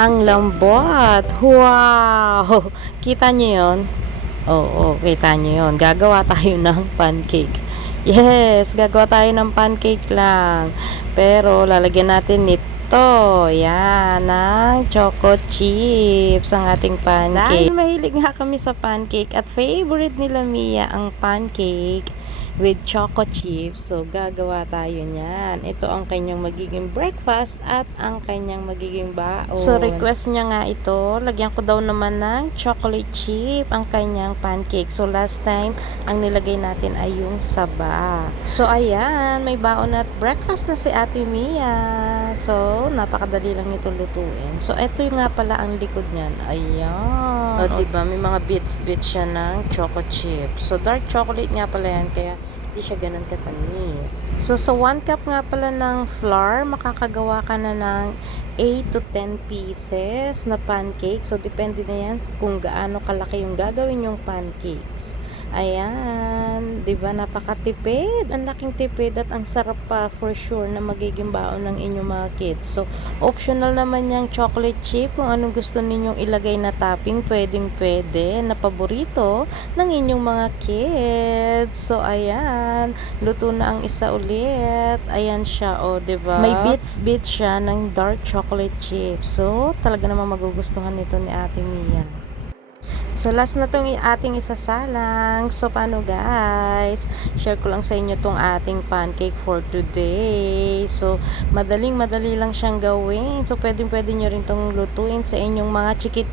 Ang lambot. Wow! Kita nyo yun? Oo, kita nyo yun. Gagawa tayo ng pancake. Yes, gagawa tayo ng pancake lang. Pero lalagyan natin nito. Yan, ng choco chips ang ating pancake. Dahil mahilig nga kami sa pancake at favorite nila Mia ang pancake with choco chips. So, gagawa tayo niyan. Ito ang kanyang magiging breakfast at ang kanyang magiging baon. So, request niya nga ito. Lagyan ko daw naman ng chocolate chip ang kanyang pancake. So, last time, ang nilagay natin ay yung saba. So, ayan. May baon at breakfast na si Ate Mia. So, napakadali lang ito lutuin. So, ito yung nga pala ang likod niyan. Ayan. O, diba? May mga bits siya ng choco chip. So, dark chocolate nga pala yan. Kaya, hindi siya ganun katamis. So, sa 1 cup nga pala ng flour, makakagawa ka na ng 8 to 10 pieces na pancake. So, depende na yan kung gaano kalaki yung gagawin yung pancakes. Ayan, 'di ba napakatipid? Ang laking tipid at ang sarap pa for sure na magiging baon ng inyong mga kids. So, optional naman yung chocolate chip kung anong gusto ninyong ilagay na topping, pwedeng-pwede na paborito ng inyong mga kids. So, ayan, luto na ang isa ulit. Ayan siya, oh, 'di ba? May bits siya ng dark chocolate chip. So, talaga namang magugustuhan nito ni Ate Mia. So, last na itong ating isasalang. So, paano guys? Share ko lang sa inyo itong ating pancake for today. So, madali lang siyang gawin. So, pwede nyo rin itong lutuin sa inyong mga chikit